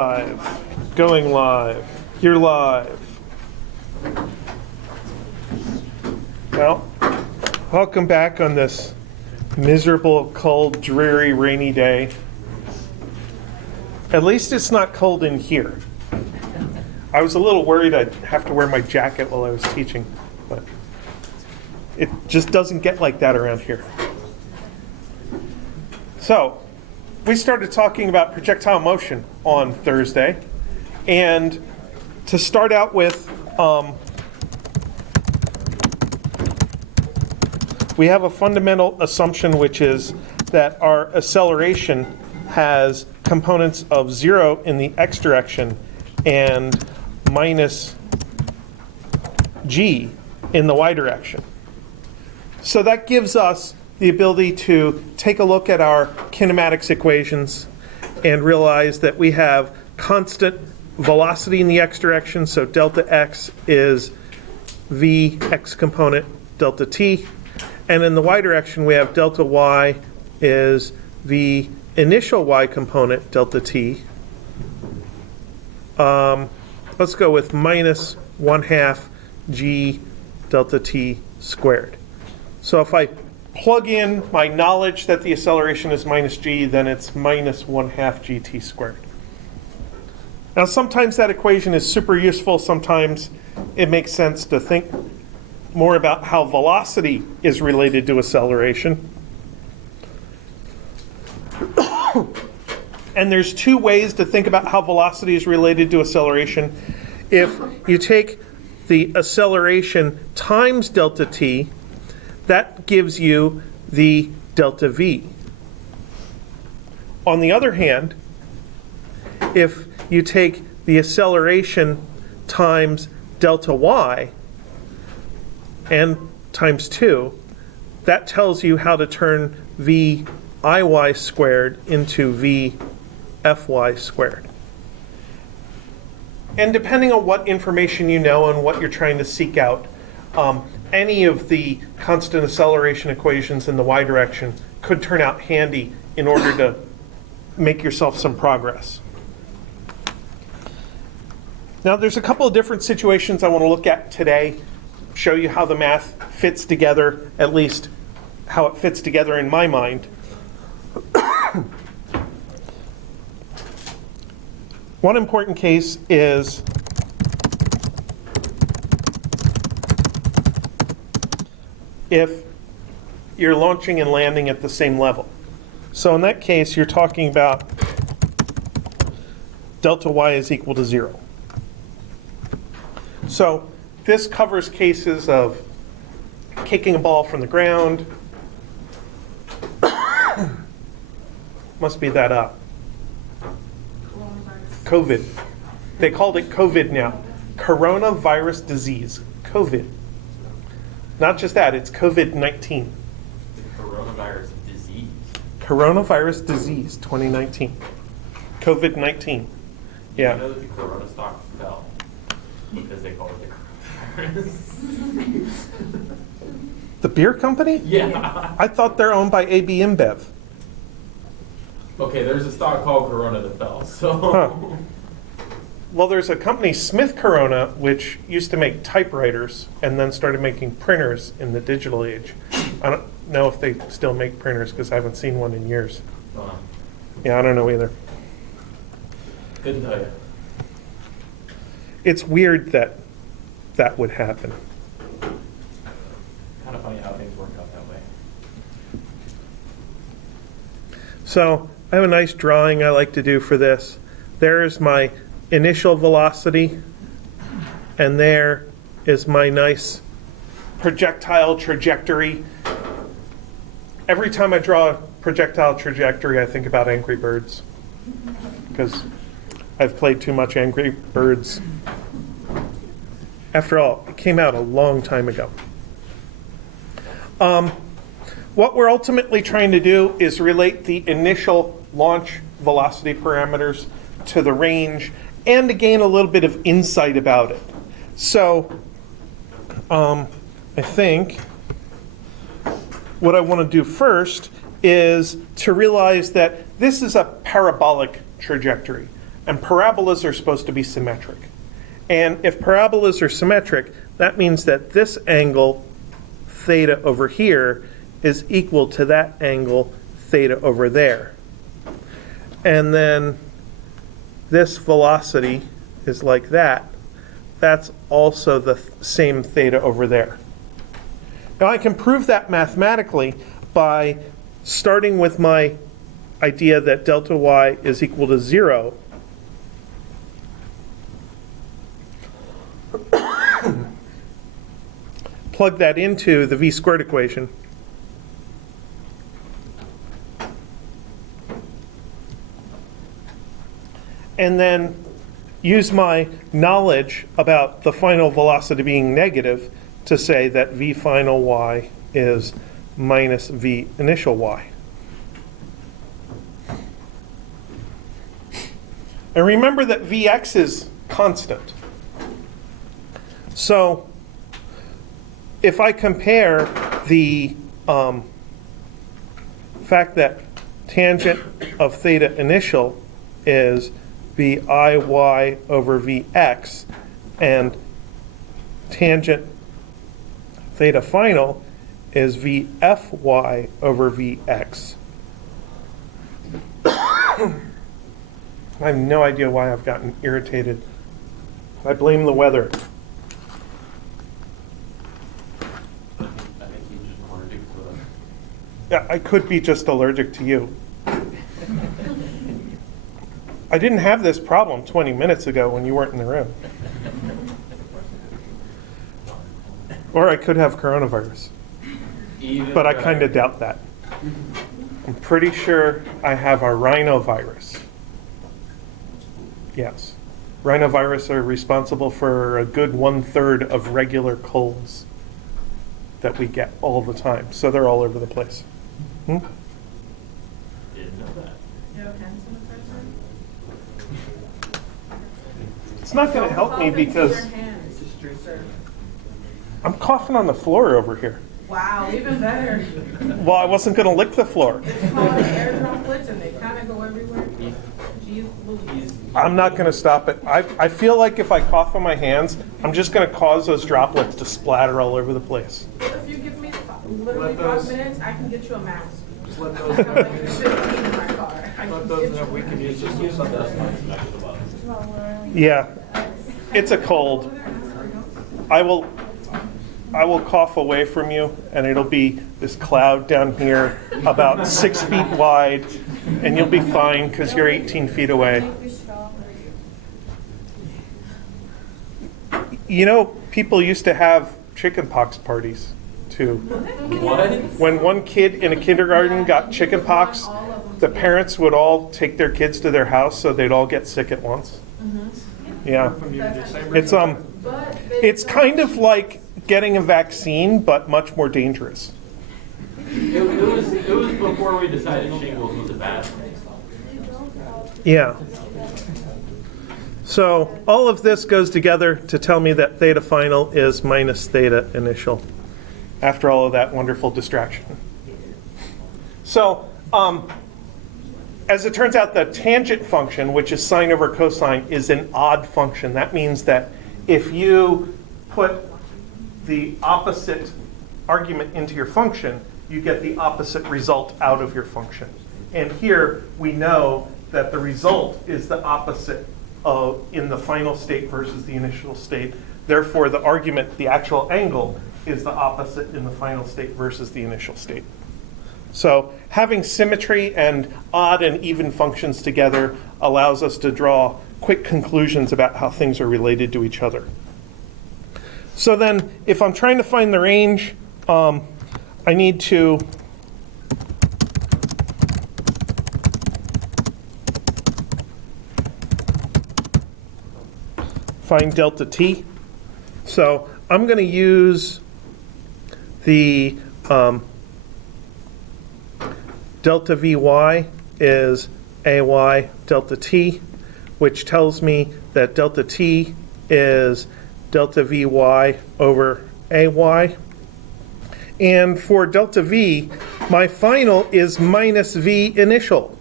Live. Going live. You're live. Well, welcome back on this miserable, cold, dreary, rainy day. At least it's not cold in here. I was a little worried I'd have to wear my jacket while I was teaching, but it just doesn't get like that around here. So, we started talking about projectile motion on Thursday, and to start out with, we have a fundamental assumption, which is that our acceleration has components of 0 in the x direction and minus g in the y direction. So that gives us the ability to take a look at our kinematics equations and realize that we have constant velocity in the x direction, so delta x is v x component delta t, and in the y direction we have delta y is the initial y component delta t. Let's go with minus 1/2 g delta t squared. So if I plug in my knowledge that the acceleration is minus g, then it's minus 1/2 gt squared. Now sometimes that equation is super useful, sometimes it makes sense to think more about how velocity is related to acceleration. And there's two ways to think about how velocity is related to acceleration. If you take the acceleration times delta t, that gives you the delta v. On the other hand, if you take the acceleration times delta y and times 2, that tells you how to turn v iy squared into v fy squared. And depending on what information you know and what you're trying to seek out, any of the constant acceleration equations in the y direction could turn out handy in order to make yourself some progress. Now there's a couple of different situations I want to look at today, show you how the math fits together, at least how it fits together in my mind. One important case is if you're launching and landing at the same level. So in that case, you're talking about delta y is equal to 0. So this covers cases of kicking a ball from the ground. Must be that COVID. They called it COVID now. Coronavirus disease. COVID. Not just that, it's COVID-19. Coronavirus disease. Coronavirus disease 2019. COVID-19. Yeah. You know that the Corona stock fell because they called it the coronavirus. The beer company? Yeah. I thought they're owned by AB InBev. Okay, there's a stock called Corona that fell, so. Huh. Well, there's a company, Smith Corona, which used to make typewriters and then started making printers in the digital age. I don't know if they still make printers because I haven't seen one in years. Yeah, I don't know either. Couldn't tell you. It's weird that that would happen. Kind of funny how things work out that way. So I have a nice drawing I like to do for this. There's my initial velocity, and there is my nice projectile trajectory. Every time I draw a projectile trajectory, I think about Angry Birds, because I've played too much Angry Birds. After all, it came out a long time ago. What we're ultimately trying to do is relate the initial launch velocity parameters to the range and to gain a little bit of insight about it. So I think what I want to do first is to realize that this is a parabolic trajectory. And parabolas are supposed to be symmetric. And if parabolas are symmetric, that means that this angle, theta over here, is equal to that angle, theta over there. And then this velocity is like that. That's also the same theta over there. Now I can prove that mathematically by starting with my idea that delta y is equal to 0. Plug that into the v squared equation. And then use my knowledge about the final velocity being negative to say that v final y is minus v initial y. And remember that Vx is constant. So if I compare the fact that tangent of theta initial is Viy over Vx and tangent theta final is Vfy over Vx. I have no idea why I've gotten irritated. I blame the weather. I think you just allergic to it. Yeah, I could be just allergic to you. I didn't have this problem 20 minutes ago when you weren't in the room. Or I could have coronavirus. But I kind of doubt that. I'm pretty sure I have a rhinovirus. Yes. Rhinovirus are responsible for a good 1/3 of regular colds that we get all the time. So they're all over the place. Didn't know that. You have hands in the fridge? It's not going to help me because I'm coughing on the floor over here. Wow, even better. Well, I wasn't going to lick the floor. It's called air droplets and they kind of go everywhere. Jeez Louise. I'm not going to stop it. I feel like if I cough on my hands, I'm just going to cause those droplets to splatter all over the place. If you give me literally 5 minutes, I can get you a mask. Just let I those have know. like 15 in my car. I Let can those get know you we can use something. Yeah, it's a cold. I will cough away from you, and it'll be this cloud down here about 6 feet wide, and you'll be fine because you're 18 feet away. You know, people used to have chickenpox parties too. What? When one kid in a kindergarten got chickenpox, the parents would all take their kids to their house so they'd all get sick at once. Yeah, it's kind of like getting a vaccine, but much more dangerous. It was before we decided shingles was a bad thing. Yeah. So all of this goes together to tell me that theta final is minus theta initial after all of that wonderful distraction. So as it turns out, the tangent function, which is sine over cosine, is an odd function. That means that if you put the opposite argument into your function, you get the opposite result out of your function. And here we know that the result is the opposite in the final state versus the initial state. Therefore, the argument, the actual angle, is the opposite in the final state versus the initial state. So having symmetry and odd and even functions together allows us to draw quick conclusions about how things are related to each other. So then, if I'm trying to find the range, I need to find delta t. So I'm going to use the delta Vy is Ay delta t, which tells me that delta t is delta Vy over Ay. And for delta V, my final is minus V initial.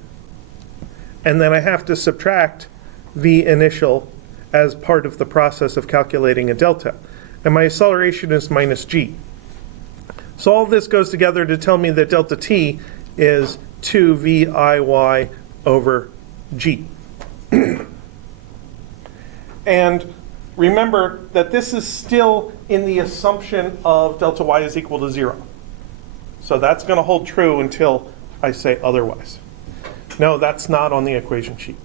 And then I have to subtract v initial as part of the process of calculating a delta. And my acceleration is minus g. So all this goes together to tell me that delta t is 2 VIY over g. And remember that this is still in the assumption of delta y is equal to 0. So that's going to hold true until I say otherwise. No, that's not on the equation sheet.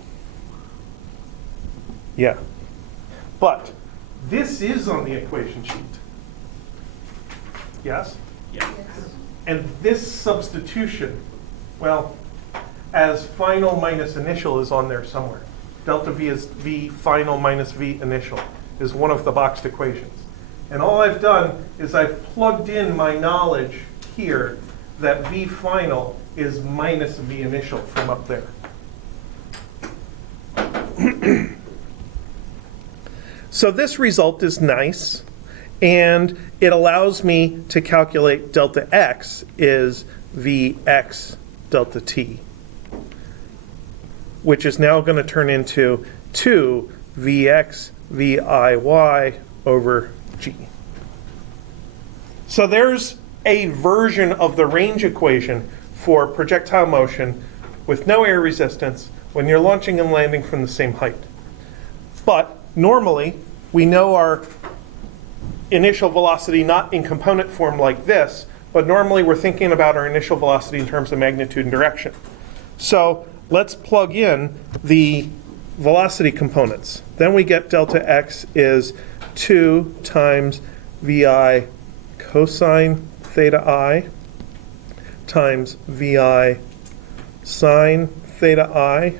Yeah. But this is on the equation sheet. Yes? Yes. And this substitution, well, as final minus initial is on there somewhere. Delta v is v final minus v initial is one of the boxed equations. And all I've done is I've plugged in my knowledge here that v final is minus v initial from up there. So this result is nice, and it allows me to calculate delta x is vx delta t, which is now going to turn into 2 vx viy over g. So there's a version of the range equation for projectile motion with no air resistance when you're launching and landing from the same height. But normally, we know our initial velocity not in component form like this, but normally we're thinking about our initial velocity in terms of magnitude and direction. So let's plug in the velocity components. Then we get delta x is 2 times vi cosine theta I times vi sine theta I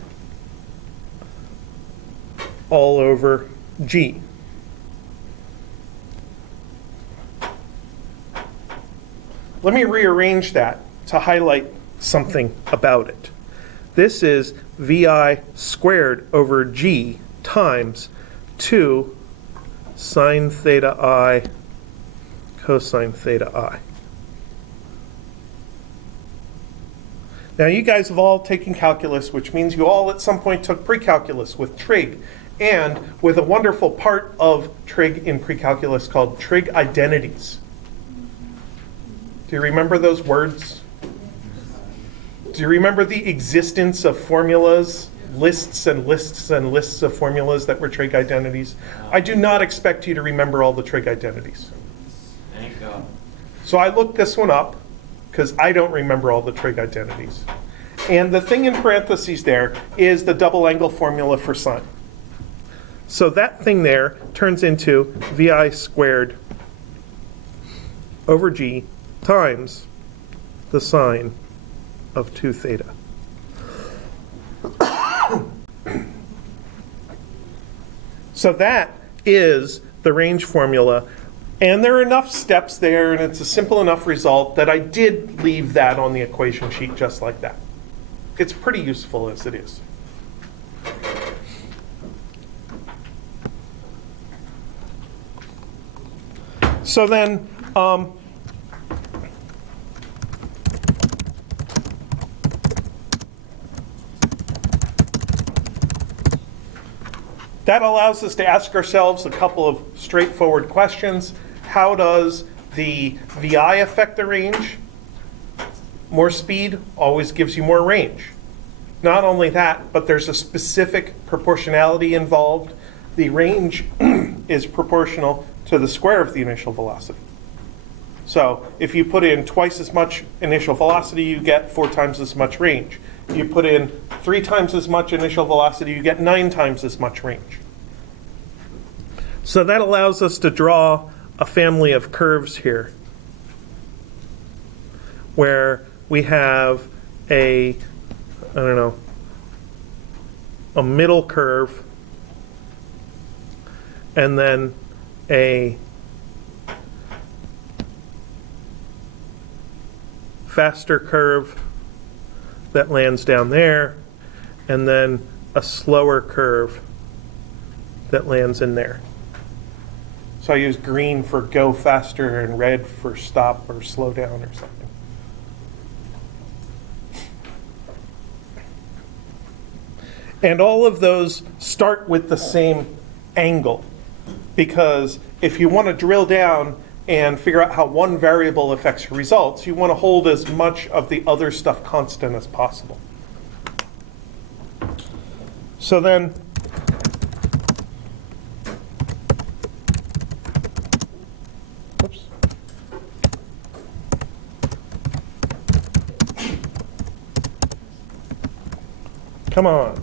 all over g. Let me rearrange that to highlight something about it. This is vi squared over g times 2 sine theta I cosine theta I. Now you guys have all taken calculus, which means you all at some point took pre-calculus with trig, and with a wonderful part of trig in pre-calculus called trig identities. Do you remember those words? Do you remember the existence of formulas, lists and lists and lists of formulas that were trig identities? I do not expect you to remember all the trig identities. Thank God. So I looked this one up because I don't remember all the trig identities. And the thing in parentheses there is the double angle formula for sine. So that thing there turns into vi squared over g times the sine of 2 theta. So that is the range formula. And there are enough steps there, and it's a simple enough result that I did leave that on the equation sheet just like that. It's pretty useful as it is. So then, that allows us to ask ourselves a couple of straightforward questions. How does the VI affect the range? More speed always gives you more range. Not only that, but there's a specific proportionality involved. The range is proportional to the square of the initial velocity. So if you put in twice as much initial velocity, you get 4 times as much range. You put in 3 times as much initial velocity, you get 9 times as much range. So that allows us to draw a family of curves here where we have a middle curve and then a faster curve that lands down there, and then a slower curve that lands in there. So I use green for go faster and red for stop or slow down or something. And all of those start with the same angle, because if you want to drill down and figure out how one variable affects your results, you want to hold as much of the other stuff constant as possible. So then, oops. Come on.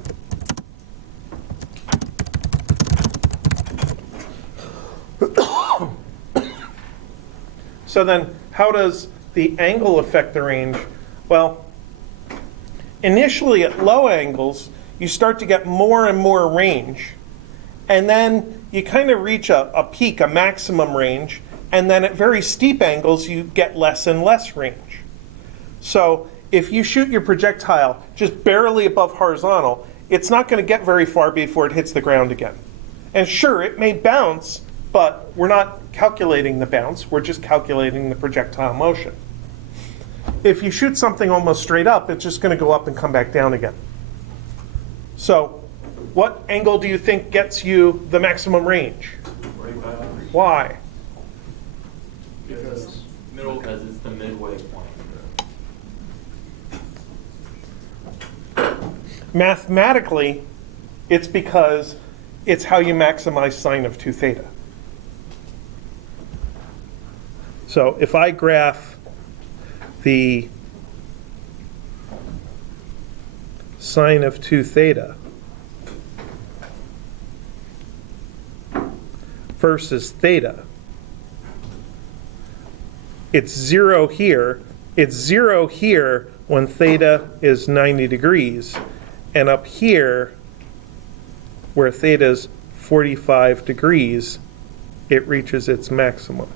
So then, how does the angle affect the range? Well, initially at low angles, you start to get more and more range. And then you kind of reach a peak, a maximum range. And then at very steep angles, you get less and less range. So if you shoot your projectile just barely above horizontal, it's not going to get very far before it hits the ground again. And sure, it may bounce, but we're not calculating the bounce, we're just calculating the projectile motion. If you shoot something almost straight up, it's just going to go up and come back down again. So what angle do you think gets you the maximum range? 45 degrees. Why? Because it's the midway point. Mathematically, it's because it's how you maximize sine of 2 theta. So if I graph the sine of 2 theta versus theta, it's 0 here. It's 0 here when theta is 90 degrees. And up here, where theta is 45 degrees, it reaches its maximum.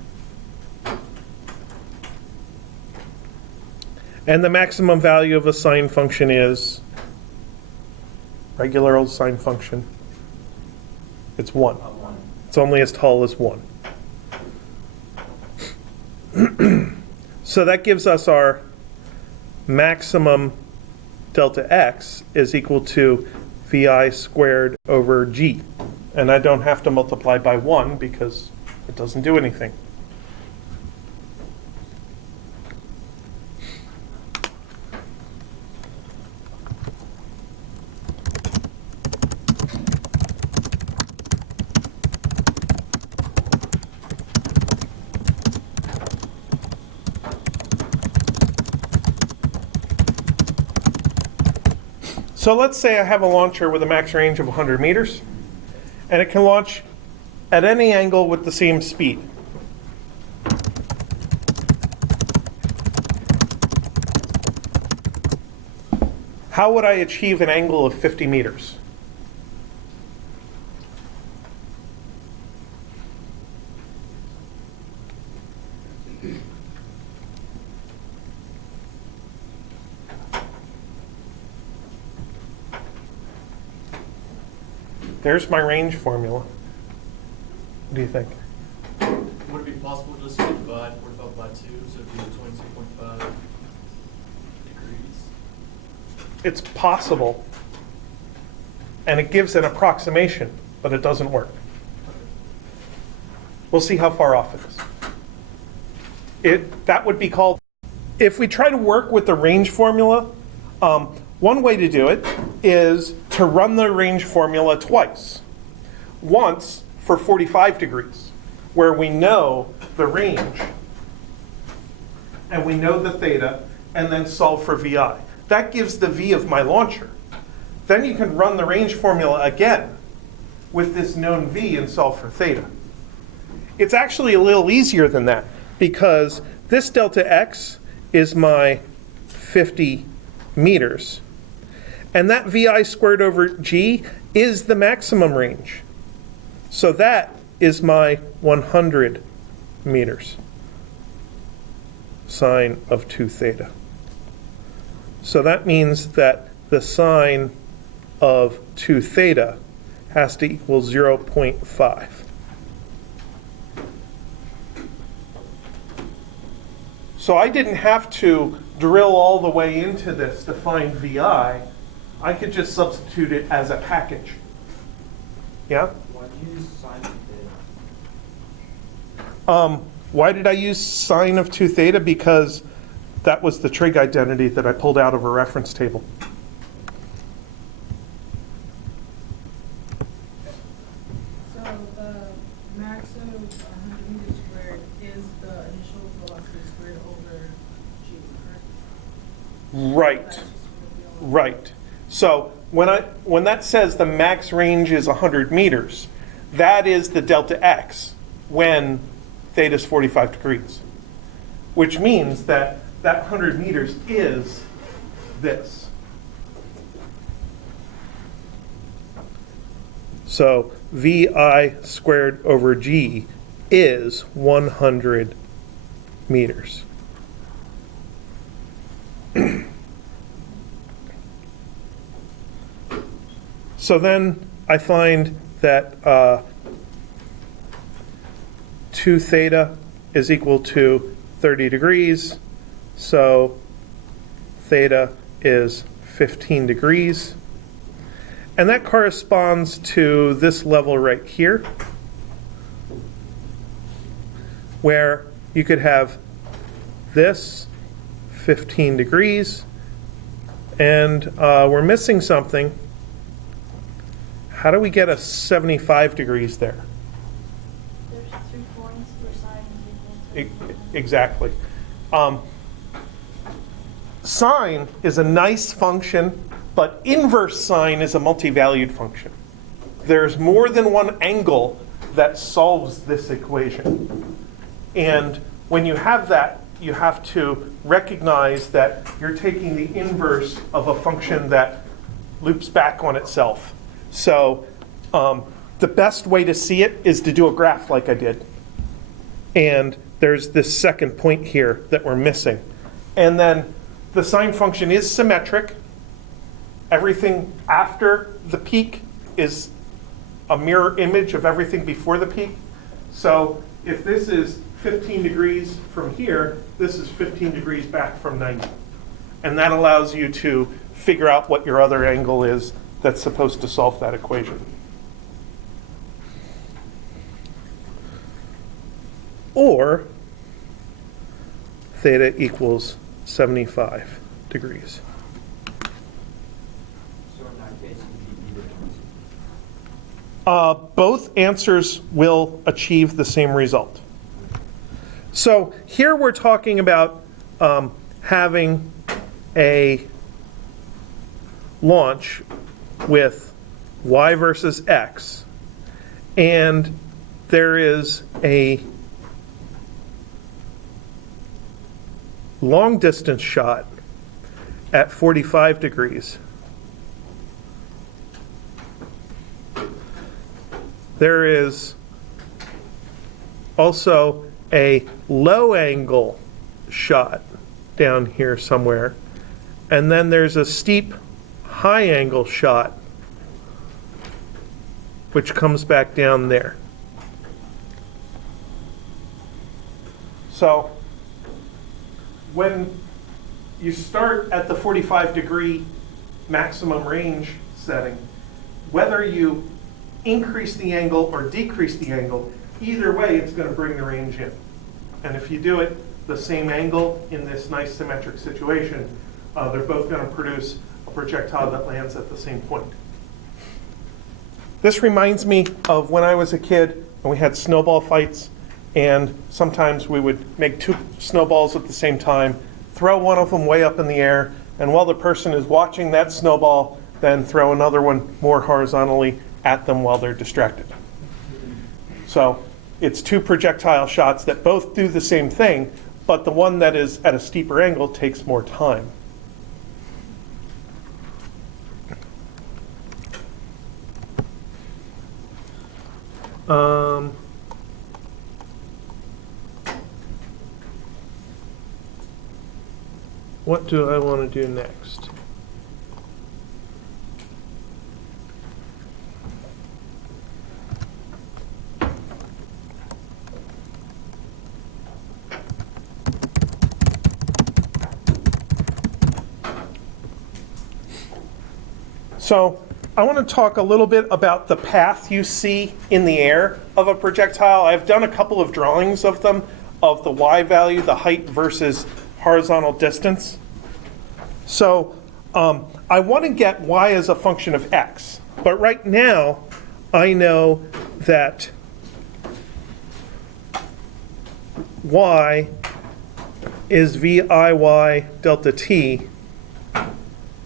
And the maximum value of a sine function is, regular old sine function, it's 1. It's only as tall as 1. So that gives us our maximum delta x is equal to vi squared over g. And I don't have to multiply by 1 because it doesn't do anything. So let's say I have a launcher with a max range of 100 meters, and it can launch at any angle with the same speed. How would I achieve an angle of 50 meters? There's my range formula. What do you think? Would it be possible just to divide 45 by 2, so it'd be 22.5 degrees? It's possible, and it gives an approximation, but it doesn't work. We'll see how far off it is. That would be called, if we try to work with the range formula, one way to do it is to run the range formula twice. Once for 45 degrees, where we know the range, and we know the theta, and then solve for VI. That gives the V of my launcher. Then you can run the range formula again with this known V and solve for theta. It's actually a little easier than that, because this delta x is my 50 meters. And that VI squared over G is the maximum range. So that is my 100 meters sine of 2 theta. So that means that the sine of 2 theta has to equal 0.5. So I didn't have to drill all the way into this to find VI. I could just substitute it as a package. Yeah? Why do you use sine of theta? Why did I use sine of 2 theta? Because that was the trig identity that I pulled out of a reference table. So the max of 100 meters squared is the initial velocity squared over g, correct? Right. That's just what we all- Right. So when that says the max range is 100 meters, that is the delta x when theta is 45 degrees, which means that that 100 meters is this. So vi squared over g is 100 meters. So then I find that 2 theta is equal to 30 degrees. So theta is 15 degrees. And that corresponds to this level right here, where you could have this 15 degrees, and we're missing something. How do we get a 75 degrees there? There's 2 points where sine is equal to. Exactly. Sine is a nice function, but inverse sine is a multi-valued function. There's more than one angle that solves this equation. And when you have that, you have to recognize that you're taking the inverse of a function that loops back on itself. So the best way to see it is to do a graph like I did. And there's this second point here that we're missing. And then the sine function is symmetric. Everything after the peak is a mirror image of everything before the peak. So if this is 15 degrees from here, this is 15 degrees back from 90. And that allows you to figure out what your other angle is that's supposed to solve that equation. Or theta equals 75 degrees. So in that case, you keep either one. Both answers will achieve the same result. So here we're talking about having a launch with y versus x, and there is a long distance shot at 45 degrees. There is also a low angle shot down here somewhere, and then there's a steep high angle shot which comes back down there. So when you start at the 45 degree maximum range setting, whether you increase the angle or decrease the angle, either way it's going to bring the range in. And if you do it the same angle in this nice symmetric situation, they're both going to produce a projectile that lands at the same point. This reminds me of when I was a kid and we had snowball fights, and sometimes we would make 2 snowballs at the same time, throw one of them way up in the air, and while the person is watching that snowball, then throw another one more horizontally at them while they're distracted. So it's 2 projectile shots that both do the same thing, but the one that is at a steeper angle takes more time. What do I want to do next? So I want to talk a little bit about the path you see in the air of a projectile. I've done a couple of drawings of them, of the y value, the height versus horizontal distance. So I want to get y as a function of x. But right now, I know that y is VIY delta t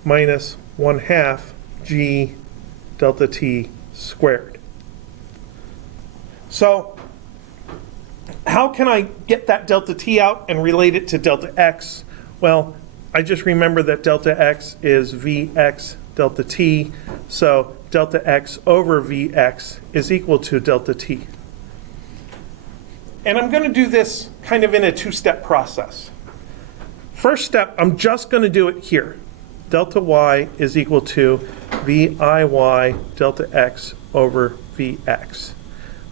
minus 1/2 g delta t squared. So how can I get that delta t out and relate it to delta x? Well, I just remember that delta x is Vx delta t, so delta x over Vx is equal to delta t. And I'm going to do this kind of in a two-step process. First step, I'm just going to do it here. Delta y is equal to VIY delta x over Vx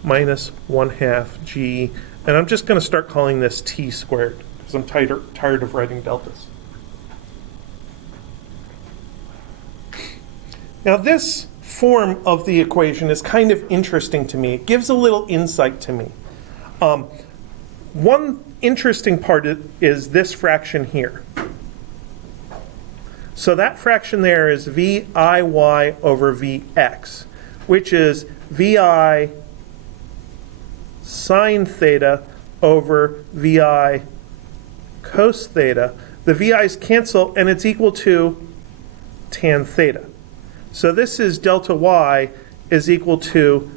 minus 1/2 g, and I'm just going to start calling this t squared because I'm tired of writing deltas. Now this form of the equation is kind of interesting to me. It gives a little insight to me. One interesting part is this fraction here. So that fraction there is VIY over Vx, which is VI sine theta over VI cos theta. The VI's cancel and it's equal to tan theta. So this is delta y is equal to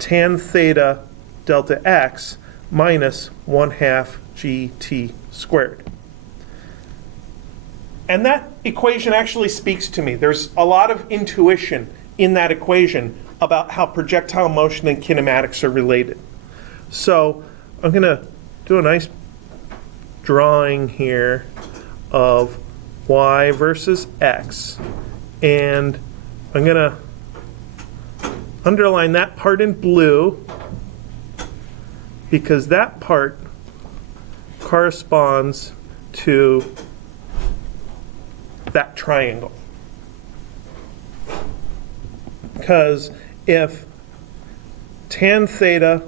tan theta delta x minus 1/2 gt squared. And that equation actually speaks to me. There's a lot of intuition in that equation about how projectile motion and kinematics are related. So I'm going to do a nice drawing here of y versus x. And I'm going to underline that part in blue because that part corresponds to that triangle. Because if tan theta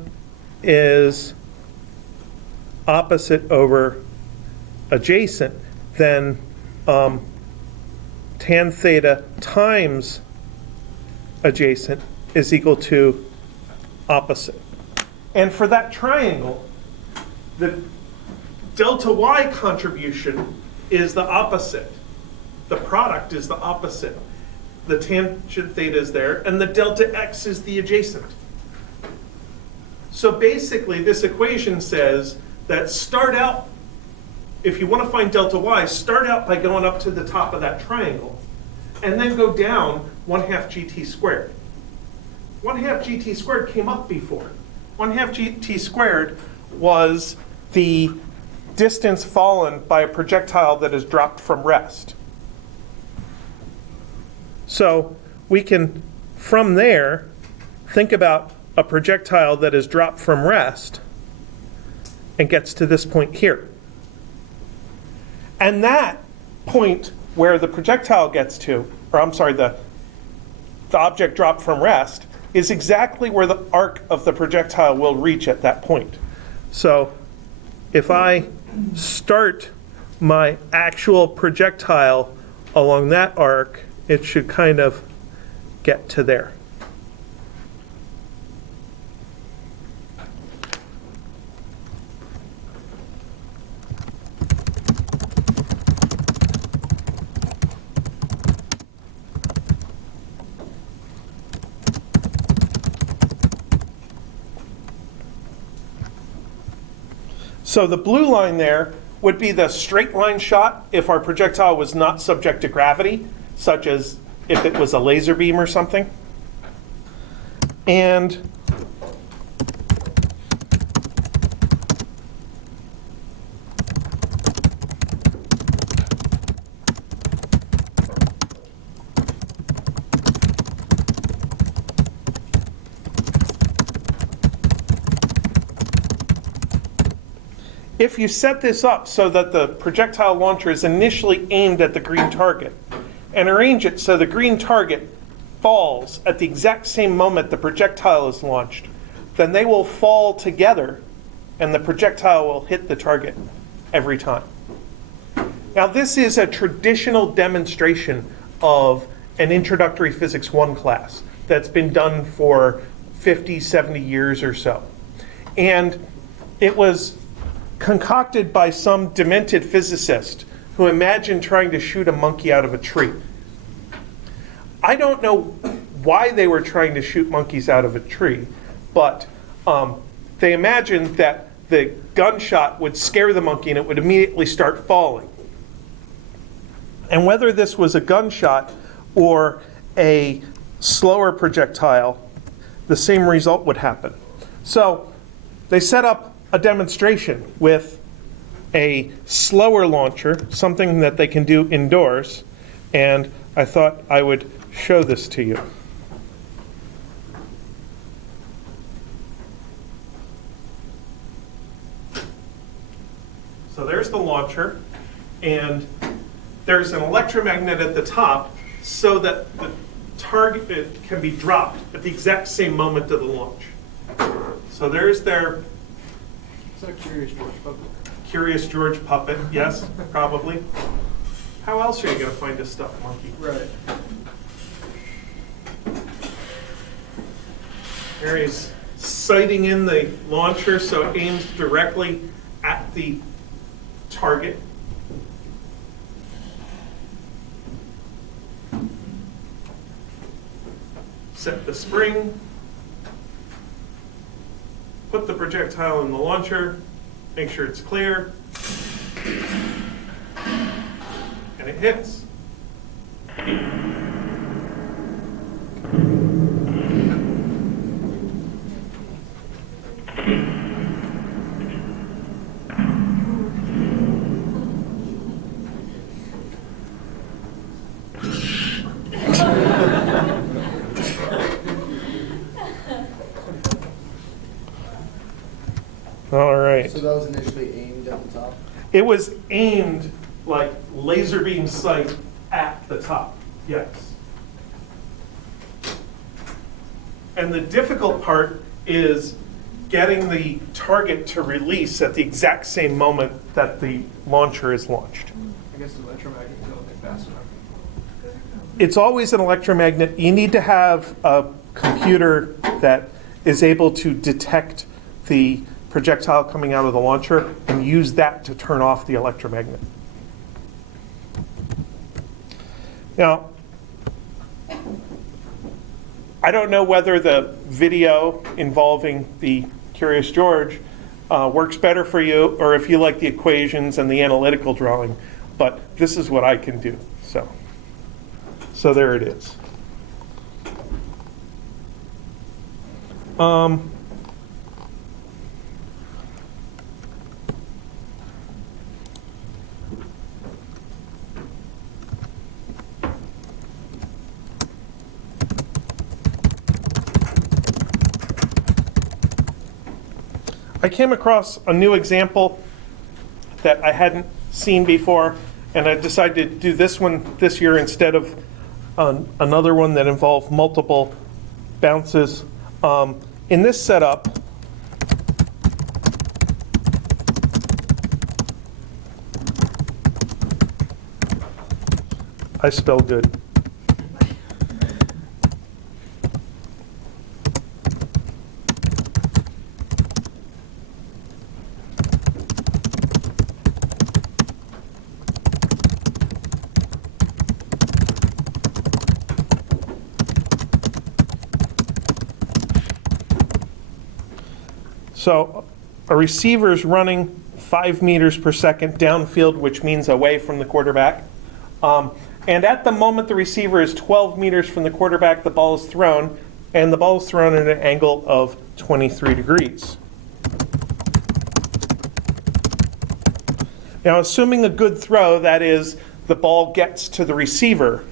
is opposite over adjacent, then tan theta times adjacent is equal to opposite. And for that triangle, the delta y contribution is the opposite. The product is the opposite. The tangent theta is there, and the delta x is the adjacent. So basically, this equation says that start out, if you want to find delta y, start out by going up to the top of that triangle, and then go down 1/2 gt squared. 1/2 gt squared came up before. 1/2 gt squared was the distance fallen by a projectile that is dropped from rest. So we can, from there, think about a projectile that is dropped from rest and gets to this point here. And that point where the projectile gets to, or I'm sorry, the object dropped from rest, is exactly where the arc of the projectile will reach at that point. So if I start my actual projectile along that arc, it should kind of get to there. So the blue line there would be the straight line shot if our projectile was not subject to gravity, such as if it was a laser beam or something. And if you set this up so that the projectile launcher is initially aimed at the green target, and arrange it so the green target falls at the exact same moment the projectile is launched, then they will fall together and the projectile will hit the target every time. Now, this is a traditional demonstration of an introductory physics 1 class that's been done for 50, 70 years or so. And it was concocted by some demented physicist who imagined trying to shoot a monkey out of a tree. I don't know why they were trying to shoot monkeys out of a tree, but they imagined that the gunshot would scare the monkey and it would immediately start falling. And whether this was a gunshot or a slower projectile, the same result would happen. So they set up a demonstration with a slower launcher, something that they can do indoors, and I thought I would show this to you. So there's the launcher, and there's an electromagnet at the top so that the target can be dropped at the exact same moment of the launch. So there's their Is that Curious George puppet? Curious George puppet, yes, probably. How else are you going to find a stuffed monkey? Right. There he's sighting in the launcher so it aims directly at the target. Set the spring. Put the projectile in the launcher. Make sure it's clear. And it hits. All right. So that was initially aimed at the top? It was aimed like laser beam sight at the top, yes. And the difficult part is getting the target to release at the exact same moment that the launcher is launched. I guess the electromagnet don't think fast enough. It's always an electromagnet. You need to have a computer that is able to detect the projectile coming out of the launcher and use that to turn off the electromagnet. Now, I don't know whether the video involving the Curious George works better for you or if you like the equations and the analytical drawing, but this is what I can do. So there it is. I came across a new example that I hadn't seen before, and I decided to do this one this year instead of another one that involved multiple bounces. In this setup, I spell good. So a receiver is running 5 meters per second downfield, which means away from the quarterback. And at the moment the receiver is 12 meters from the quarterback, the ball is thrown, and the ball is thrown at an angle of 23 degrees. Now, assuming a good throw, that is, the ball gets to the receiver,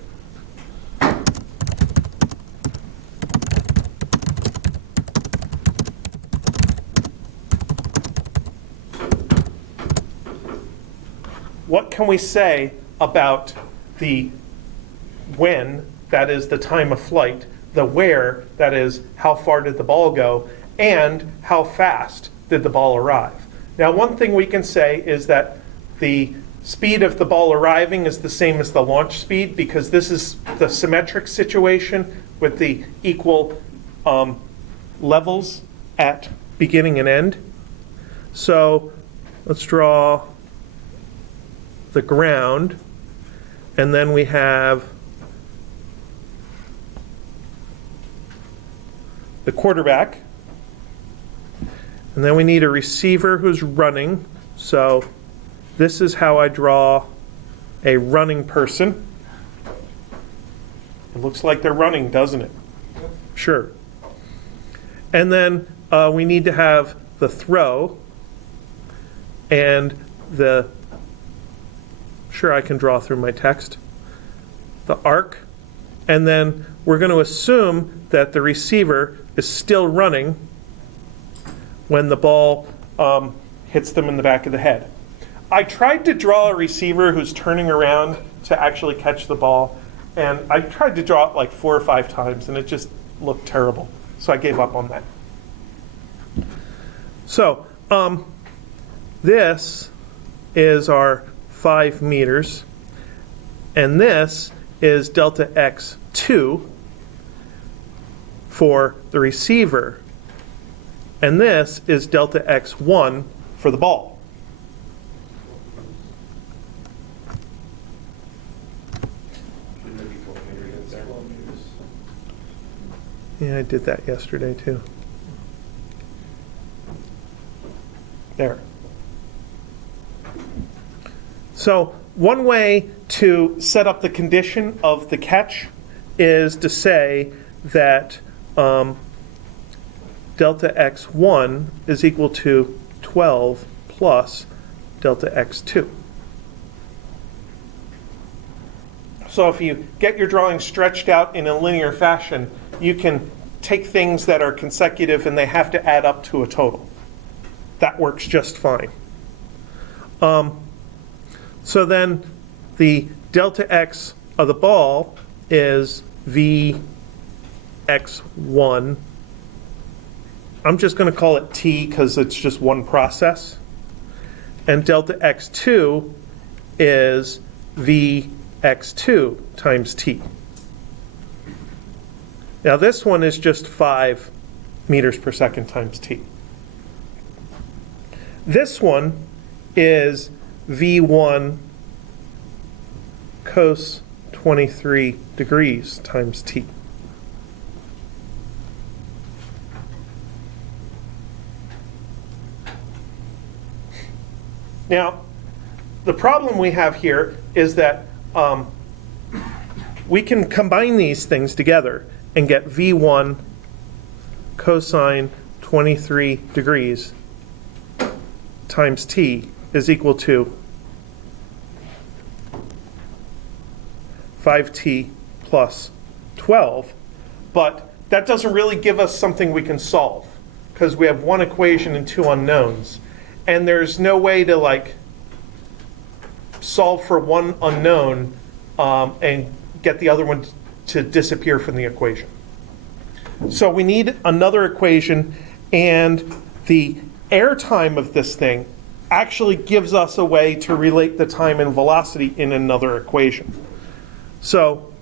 what can we say about the when, that is the time of flight, the where, that is how far did the ball go, and how fast did the ball arrive. Now, one thing we can say is that the speed of the ball arriving is the same as the launch speed, because this is the symmetric situation with the equal levels at beginning and end. So let's draw the ground, and then we have the quarterback, and then we need a receiver who's running. So this is how I draw a running person. It looks like they're running, doesn't it? Sure. And then we need to have the throw and the, sure, I can draw through my text, the arc, and then we're going to assume that the receiver is still running when the ball hits them in the back of the head. I tried to draw a receiver who's turning around to actually catch the ball, and I tried to draw it like 4 or 5 times, and it just looked terrible. So I gave up on that. So this is our 5 meters, and this is delta x2 for the receiver, and this is delta x1 for the ball. Yeah, I did that yesterday too. There. So one way to set up the condition of the catch is to say that delta x1 is equal to 12 plus delta x2. So if you get your drawing stretched out in a linear fashion, you can take things that are consecutive and they have to add up to a total. That works just fine. So then the delta x of the ball is Vx1. I'm just going to call it t because it's just one process. And delta x2 is Vx2 times t. Now this one is just 5 meters per second times t. This one is V1 cos 23 degrees times t. Now, the problem we have here is that we can combine these things together and get V1 cosine 23 degrees times t is equal to 5t plus 12, but that doesn't really give us something we can solve because we have one equation and 2 unknowns, and there's no way to like solve for one unknown and get the other one to disappear from the equation. So we need another equation, and the air time of this thing actually gives us a way to relate the time and velocity in another equation. So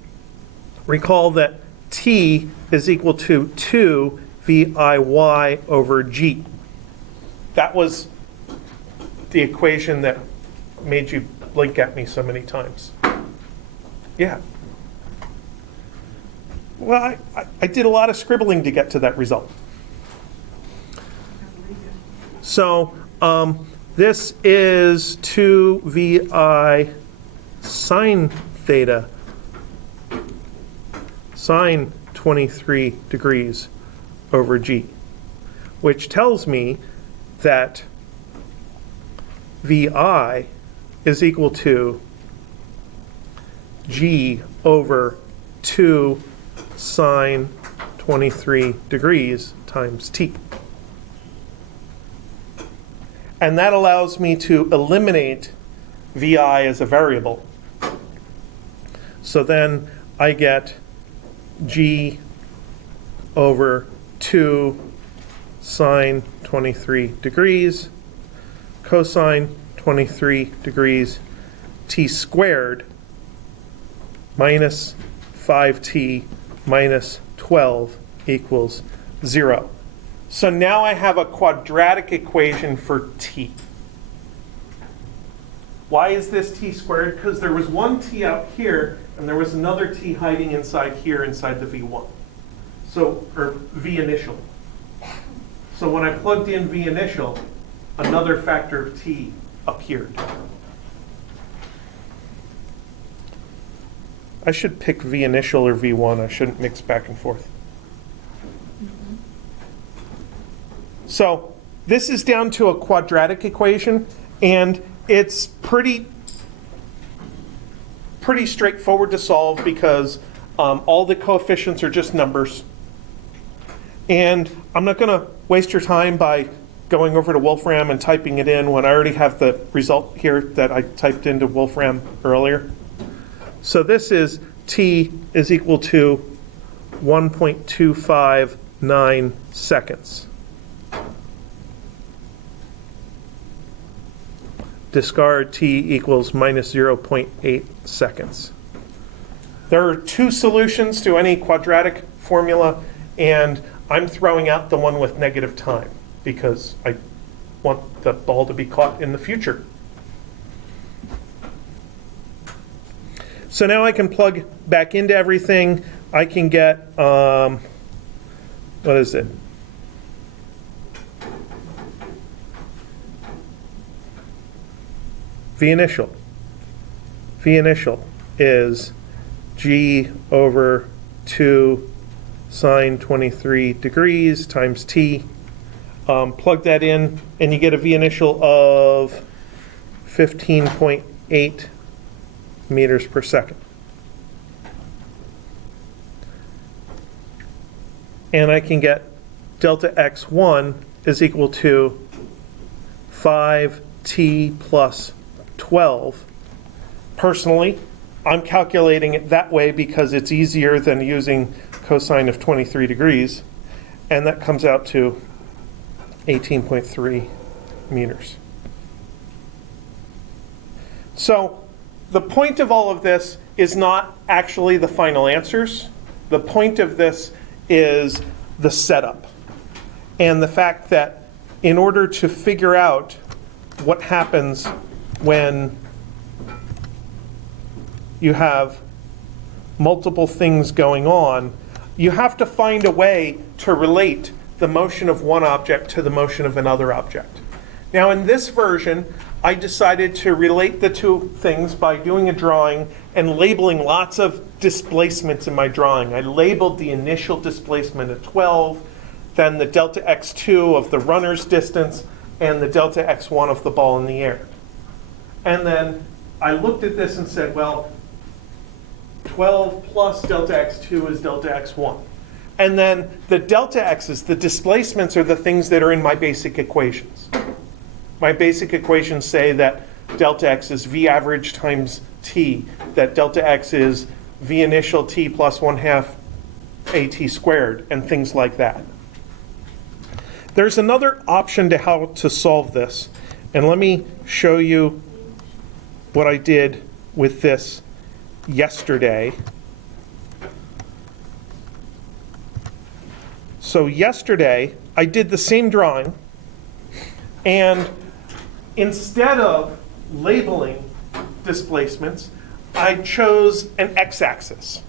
recall that t is equal to 2 VIY over g. That was the equation that made you blink at me so many times. Yeah. Well, I did a lot of scribbling to get to that result. So this is 2 VI sine theta sine 23 degrees over g, which tells me that VI is equal to g over 2 sine 23 degrees times t. And that allows me to eliminate VI as a variable. So then I get g over 2 sine 23 degrees cosine 23 degrees t squared minus 5t minus 12 equals 0. So now I have a quadratic equation for t. Why is this t squared? Because there was one t out here, and there was another t hiding inside here inside the v1. So, or v initial. So when I plugged in v initial, another factor of t appeared. I should pick v initial or v1. I shouldn't mix back and forth. So this is down to a quadratic equation, and it's pretty straightforward to solve because all the coefficients are just numbers. And I'm not going to waste your time by going over to Wolfram and typing it in when I already have the result here that I typed into Wolfram earlier. So this is t is equal to 1.259 seconds. Discard t equals minus 0.8 seconds. There are two solutions to any quadratic formula, and I'm throwing out the one with negative time because I want the ball to be caught in the future. So now I can plug back into everything. I can get, what is it? V initial. V initial is g over 2 sine 23 degrees times t. Plug that in, and you get a V initial of 15.8 meters per second. And I can get delta x1 is equal to 5t plus 12. Personally, I'm calculating it that way because it's easier than using cosine of 23 degrees, and that comes out to 18.3 meters. So the point of all of this is not actually the final answers. The point of this is the setup and the fact that in order to figure out what happens when you have multiple things going on, you have to find a way to relate the motion of one object to the motion of another object. Now in this version, I decided to relate the two things by doing a drawing and labeling lots of displacements in my drawing. I labeled the initial displacement at 12, then the delta x2 of the runner's distance, and the delta x1 of the ball in the air. And then I looked at this and said, well, 12 plus delta x2 is delta x1. And then the delta x's, the displacements, are the things that are in my basic equations. My basic equations say that delta x is v average times t, that delta x is v initial t plus 1/2 at squared, and things like that. There's another option to how to solve this, and let me show you what I did with this yesterday. So yesterday, I did the same drawing, and instead of labeling displacements, I chose an x-axis.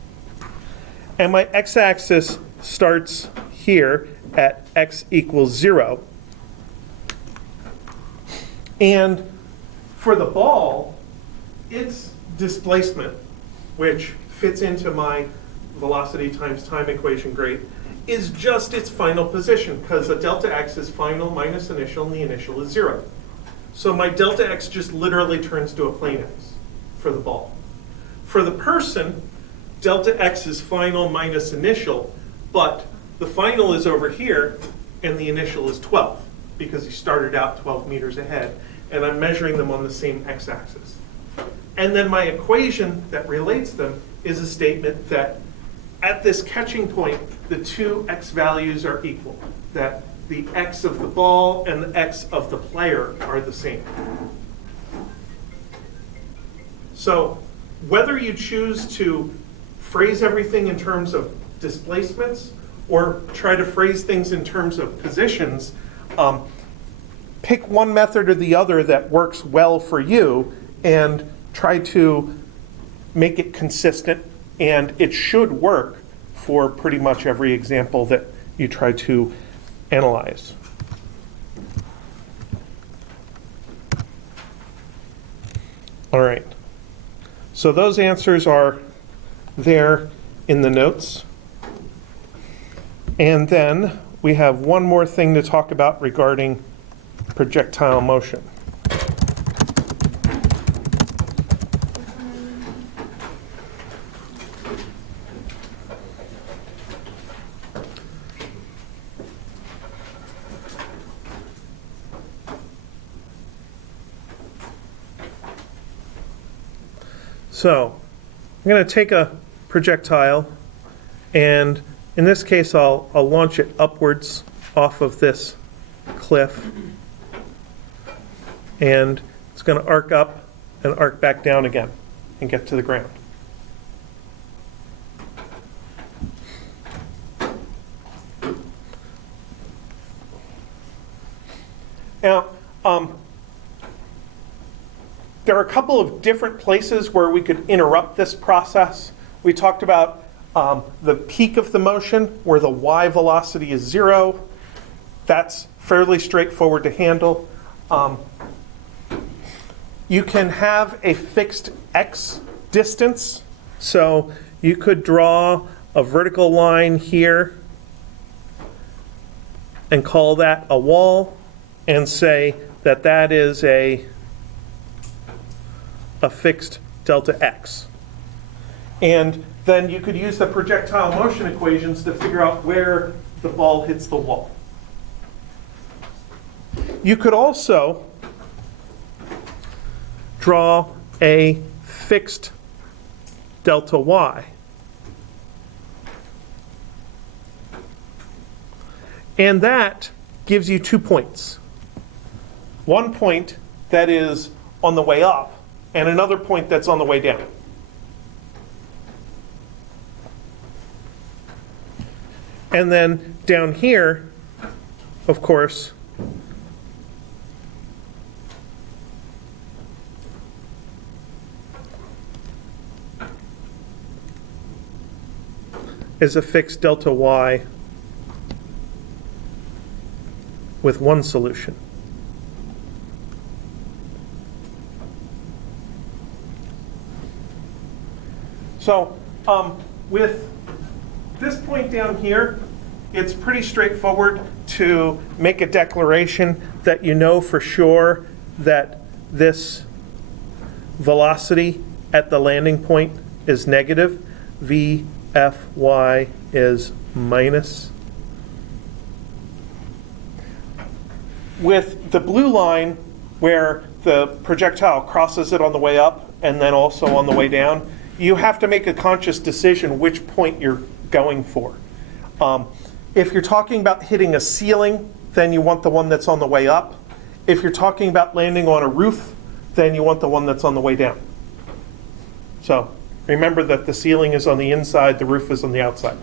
And my x-axis starts here at x equals 0. And for the ball, its displacement, which fits into my velocity times time equation grade, is just its final position, because the delta x is final minus initial, and the initial is 0. So my delta x just literally turns to a plane x for the ball. For the person, delta x is final minus initial, but the final is over here, and the initial is 12, because he started out 12 meters ahead, and I'm measuring them on the same x-axis. And then my equation that relates them is a statement that at this catching point, the two x values are equal, that the x of the ball and the x of the player are the same. So whether you choose to phrase everything in terms of displacements or try to phrase things in terms of positions, pick one method or the other that works well for you and try to make it consistent, and it should work for pretty much every example that you try to analyze. All right. So those answers are there in the notes. And then we have one more thing to talk about regarding projectile motion. So I'm going to take a projectile, and in this case I'll launch it upwards off of this cliff, and it's going to arc up and arc back down again and get to the ground. Now, there are a couple of different places where we could interrupt this process. We talked about the peak of the motion, where the y velocity is 0. That's fairly straightforward to handle. You can have a fixed x distance. So you could draw a vertical line here and call that a wall and say that that is a fixed delta x. And then you could use the projectile motion equations to figure out where the ball hits the wall. You could also draw a fixed delta y. And that gives you 2 points. One point that is on the way up, and another point that's on the way down. And then down here, of course, is a fixed delta y with one solution. So with this point down here, it's pretty straightforward to make a declaration that you know for sure that this velocity at the landing point is negative. Vfy is minus. With the blue line, where the projectile crosses it on the way up and then also on the way down, you have to make a conscious decision which point you're going for. If you're talking about hitting a ceiling, then you want the one that's on the way up. If you're talking about landing on a roof, then you want the one that's on the way down. So remember that the ceiling is on the inside, the roof is on the outside.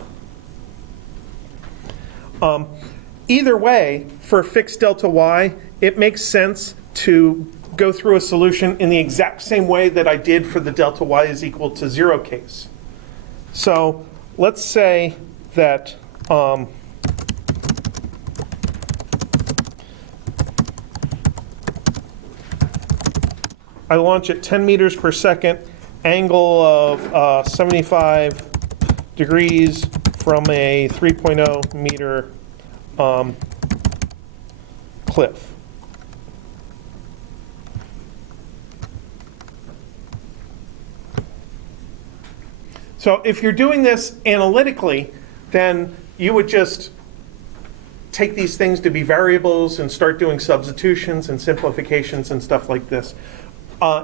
Either way, for fixed delta y, it makes sense to go through a solution in the exact same way that I did for the delta y is equal to 0 case. So let's say that I launch at 10 meters per second, angle of 75 degrees from a 3.0 meter cliff. So if you're doing this analytically, then you would just take these things to be variables and start doing substitutions and simplifications and stuff like this.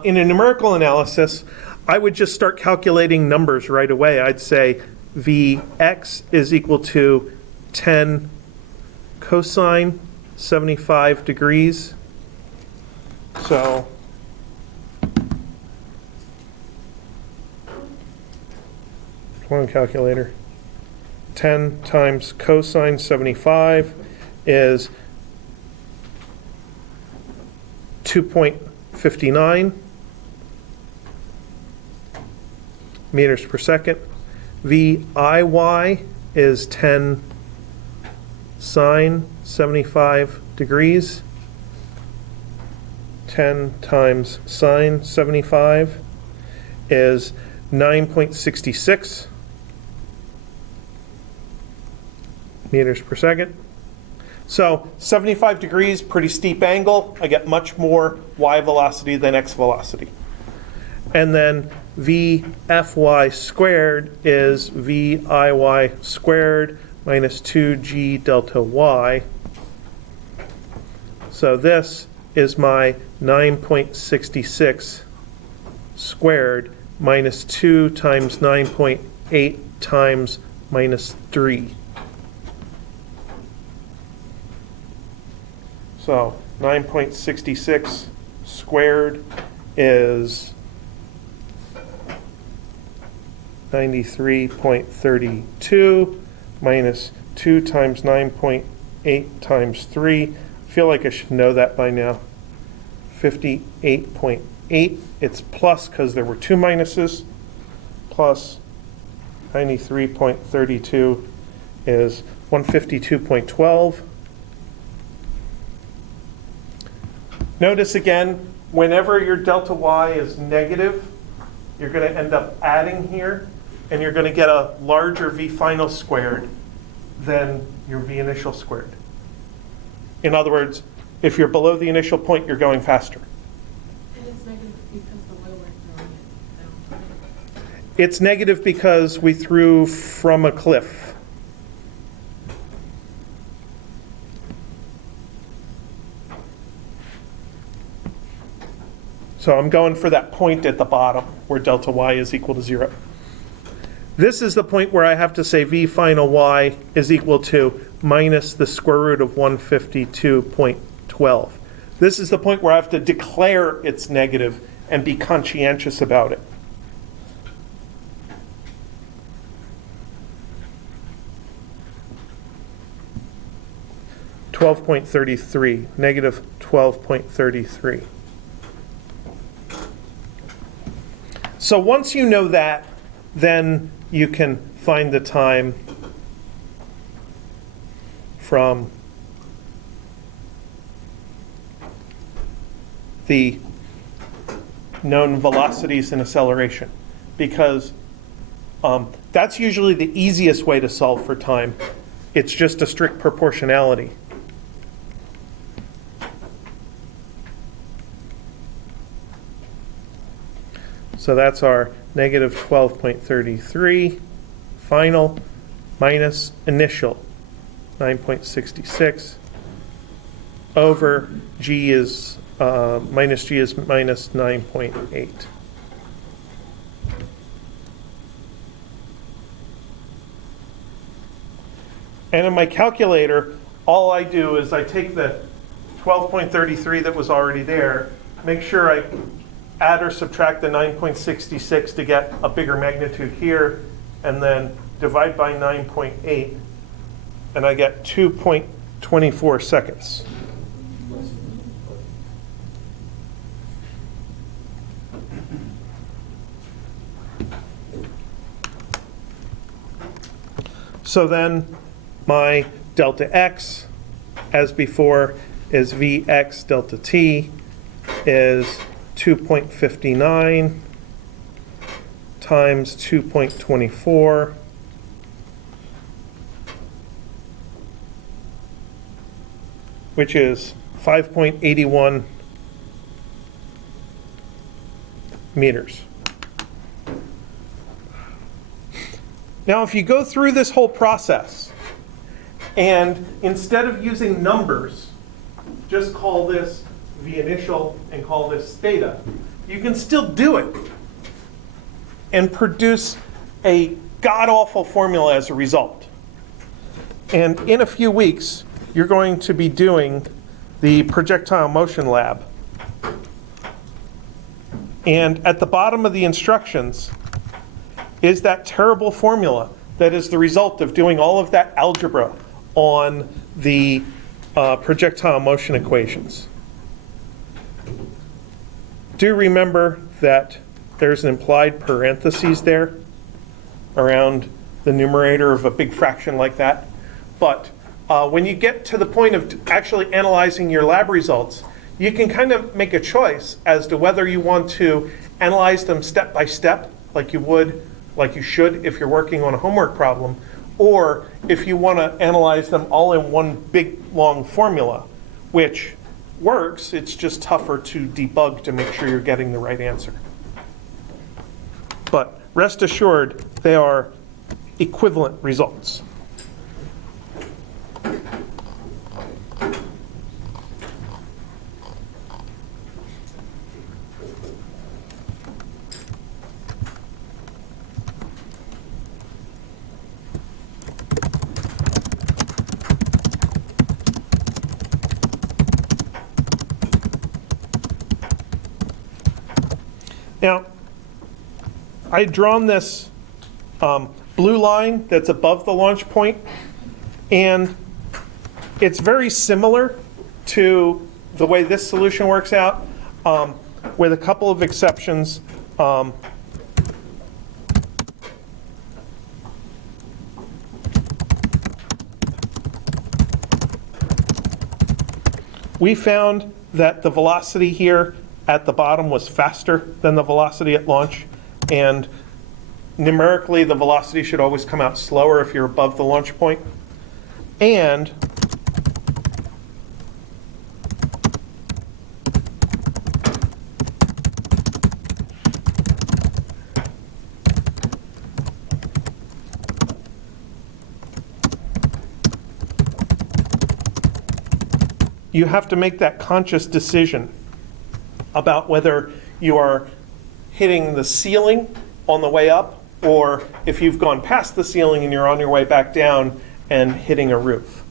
In a numerical analysis, I would just start calculating numbers right away. I'd say Vx is equal to 10 cosine 75 degrees. So come on, calculator. 10 times cosine 75 is 2.59 meters per second. VIY is 10 sine 75 degrees. 10 times sine 75 is 9.66 meters per second. So 75 degrees, pretty steep angle. I get much more y velocity than x velocity. And then VFY squared is VIY squared minus 2g delta y. So this is my 9.66 squared minus 2 times 9.8 times minus 3. So 9.66 squared is 93.32 minus 2 times 9.8 times 3. I feel like I should know that by now. 58.8. It's plus because there were two minuses. Plus 93.32 is 152.12. Notice again, whenever your delta y is negative, you're going to end up adding here, and you're going to get a larger v final squared than your v initial squared. In other words, if you're below the initial point, you're going faster. And it's negative because the way we're throwing it down. It's negative because we threw from a cliff. So I'm going for that point at the bottom where delta y is equal to 0. This is the point where I have to say v final y is equal to minus the square root of 152.12. This is the point where I have to declare it's negative and be conscientious about it. -12.33, negative 12.33. So once you know that, then you can find the time from the known velocities and acceleration, because that's usually the easiest way to solve for time. It's just a strict proportionality. So that's our negative 12.33 final minus initial 9.66 over g is minus g is minus 9.8. And in my calculator, all I do is I take the 12.33 that was already there, make sure I add or subtract the 9.66 to get a bigger magnitude here, and then divide by 9.8, and I get 2.24 seconds. So then my delta x, as before, is Vx delta t is 2.59 times 2.24 which is 5.81 meters. Now, if you go through this whole process and instead of using numbers, just call this V initial and call this theta, you can still do it. and produce a god-awful formula as a result. And in a few weeks, you're going to be doing the projectile motion lab. And at the bottom of the instructions is that terrible formula that is the result of doing all of that algebra on the projectile motion equations. Do remember that there's an implied parentheses there around the numerator of a big fraction like that. But when you get to the point of actually analyzing your lab results, you can kind of make a choice as to whether you want to analyze them step by step, like you should if you're working on a homework problem, or if you want to analyze them all in one big long formula, which works, it's just tougher to debug to make sure you're getting the right answer. But rest assured, they are equivalent results. Now, I've drawn this blue line that's above the launch point, and it's very similar to the way this solution works out, with a couple of exceptions. We found that the velocity here at the bottom was faster than the velocity at launch, and numerically the velocity should always come out slower if you're above the launch point. And you have to make that conscious decision about whether you are hitting the ceiling on the way up, or if you've gone past the ceiling and you're on your way back down and hitting a roof.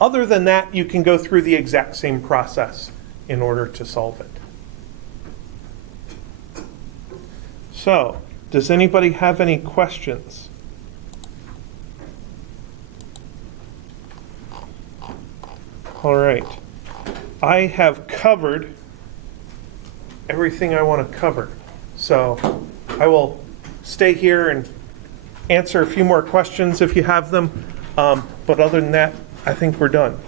Other than that, you can go through the exact same process in order to solve it. So, does anybody have any questions? All right. I have covered everything I want to cover. So I will stay here and answer a few more questions if you have them. But other than that, I think we're done.